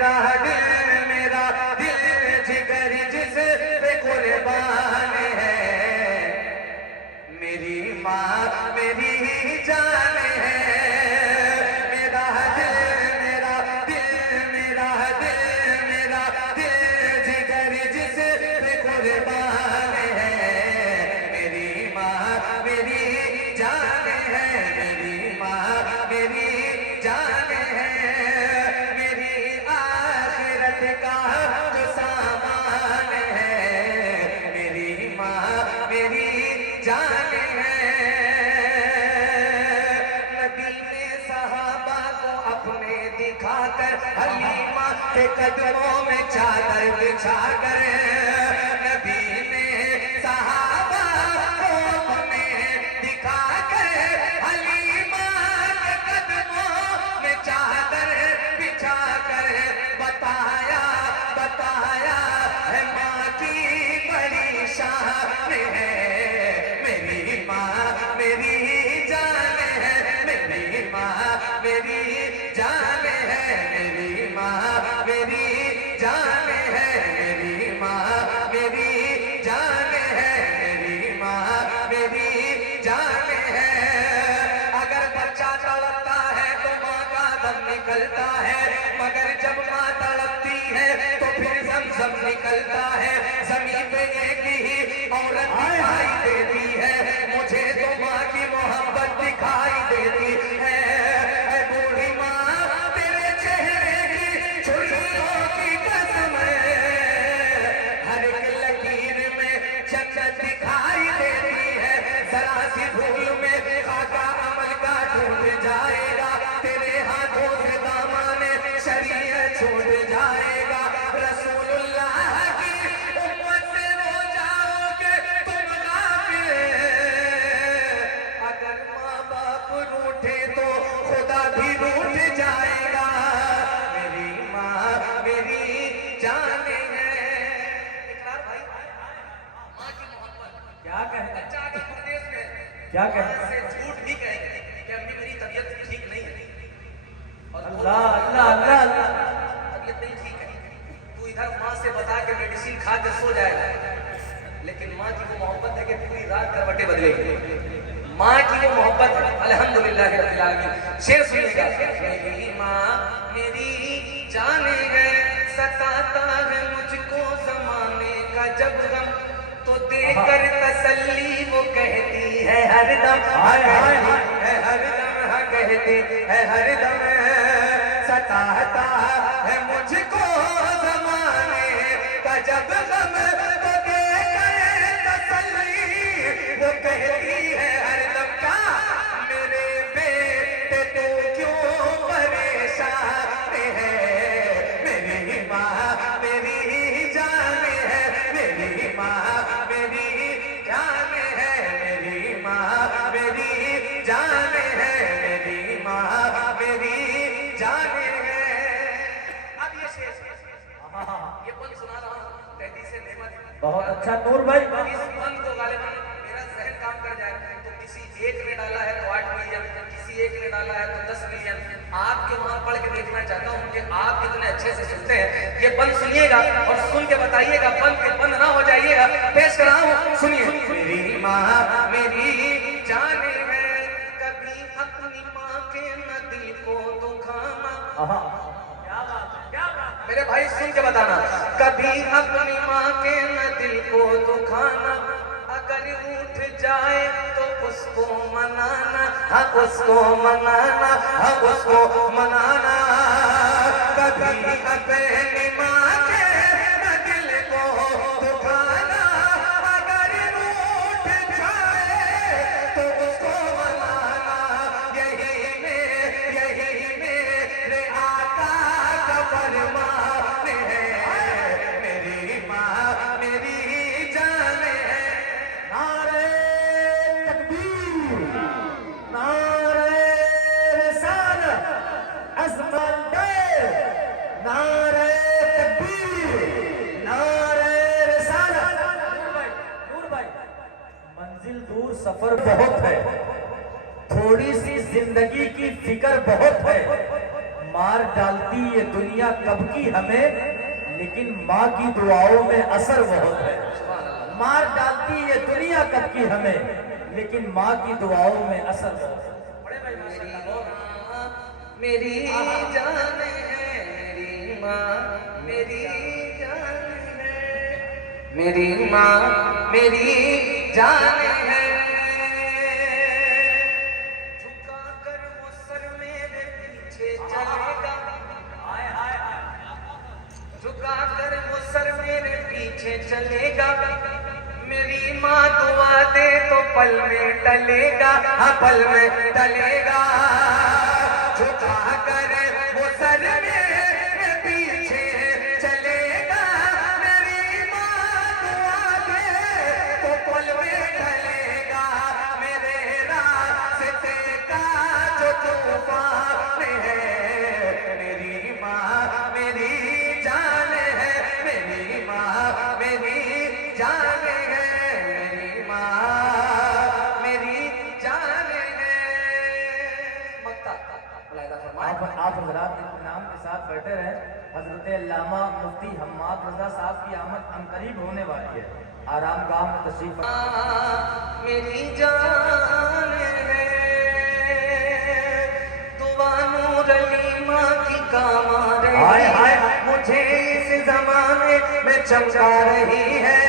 मेरा दिल जिगर जिस पे कुर्बान है, मेरी माँ मेरी जान है। मेरा दिल जिगर जिस पे कुर्बान है, मेरी माँ मेरी जान है, मेरी माँ मेरी जान है। मेरी आखिरत का जो सामान है, मेरी माँ मेरी जान है। नबी ने सहाबा को अपने दिखाकर हलीमा के कदमों में चादर बिछाकर, नबी ने सहाबा को अपने दिखाकर हलीमा के कदमों में चादर बिछाकर बताया है माँ की बड़ी शान है। मेरी माँ मेरी जान है, मेरी माँ मेरी जान है, मेरी माँ मेरी जान है, मेरी माँ मेरी जान है, मेरी माँ मेरी जान है। अगर बच्चा तड़पता है तो माँ का दम निकलता है, मगर जब माँ तड़पती है तो फिर ज़म निकलता है। ज़मीन पे एक ही औरत दिखाई देती है, मुझे तो माँ की मोहब्बत दिखाई देती है। ऐ बूढ़ी माँ तेरे चेहरे की छुरियों की कसम है, हर एक लकीर में जन्नत दिखाई देती है। जरा सी भूल में खाका अमल का टूट जाएगा, तेरे हाथों से दामन शरीयत छूट जाएगा। रसूलुल्लाह की उम्मत से हो जाओगे तुम गाफिल, अगर माँ बाप रूठे तो खुदा भी रूठ जाएगा। मेरी माँ मेरी जान है। इकरार भाई, माँ की मोहब्बत क्या कहे। बच्चा अगर परदेश में क्या कहे से झूठ भी कहेंगे कि अम्मी मेरी तबीयत ठीक नहीं है, और अल्लाह अल्लाह अल्लाह तबीयत नहीं ठीक है, तू इधर माँ से बता के मेडिसिन खा के सो जाएगा, लेकिन माँ की वो मोहब्बत है कि पूरी रात करवटें बदलेगी। माँ की वो मोहब्बत है। अल्हम्दुलिल्लाह रब्बिल आलमीन। शेर सुनिएगा। मेरी माँ मेरी जान है, सताता है मुझको ज़माने का जब गम, तो देकर तसल्ली वो कहती है हरदम, कहती है हरदम, सताता है मुझको ज़माने का जब गम, तो देकर तसल्ली वो कहती है हरदम। क्या मेरे बेटे तो क्यों परेशान है, मेरी माँ मेरी जान है, मेरी माँ मेरी जान है, मेरी माँ मेरी जान है, मेरी माँ मेरी जान है। अब ये शेर ये पद सुना रहा हूँ तहदीस से नेमत। बहुत अच्छा नूर भाई। इस पद को गालिबन मेरा जहन काम कर जाए तो किसी एक ने डाला है तो 8 मिलियन, किसी एक ने डाला है तो 10 मिलियन। आपके वहां पढ़ के देखना चाहता हूँ कि आप कितने अच्छे से सुनते हैं। ये बंद सुनिएगा और सुन के बताइएगा, बंद के बंद ना हो जाइएगा। पेश कर रहा हूँ, सुनिए। मेरी माँ मेरी जान है, कभी अपनी माँ के न दिल को दुखाना। मेरे भाई सुन के बताना, कभी अपनी माँ के न दिल को दुखाना, अगर उठ जाए तो उसको मनाना, हाँ उसको मनाना, हाँ उसको मनाना। कभी अपनी माँ के न दिल को दुखाना, अगर उठ जाए तो उसको मनाना। यही मेरे आका का फरमान है, मेरी माँ मेरी जान है। नारे तकबीर, नारे रिसालत, अज़मत नारे तकबीर, नारे रिसालत। नूर भाई, मंजिल दूर सफर बहुत है, थोड़ी सी जिंदगी की फिक्र बहुत है, मार डालती ये दुनिया कब की हमें, लेकिन माँ की दुआओं में असर बहुत है। मार डालती ये दुनिया कब की हमें, लेकिन माँ की दुआओं में असर बहुत है। मेरी जान है, मेरी माँ मेरी जान है, मेरी माँ मेरी जान है। झुका कर वो सर मेरे पीछे चलेगा, झुका कर वो सर मेरे पीछे चलेगा। मेरी माँ दुआ दे तो पल में टलेगा, हाँ पल में टलेगा। झुका कर वो सर मेरे पीछे चलेगा, मेरी माँ दुआ दे तो पल में टलेगा। मेरे रास्ते का जो तूफान है, मेरी माँ मेरी जान है, मेरी माँ मेरी जान है, मेरी माँ मेरी जान है। मक्का आप हजरात इत्मीनान के साथ बैठे रहे। हजरत अल्लामा मुफ्ती हम्माद रजा साहब की आमद अनकरीब होने वाली है। आराम गाह में तशरीफ मेरी जान है, दुआ नूर अली माँ की काम आ रही हाय, हाय, है, मुझे इस जमाने में चमका रही है।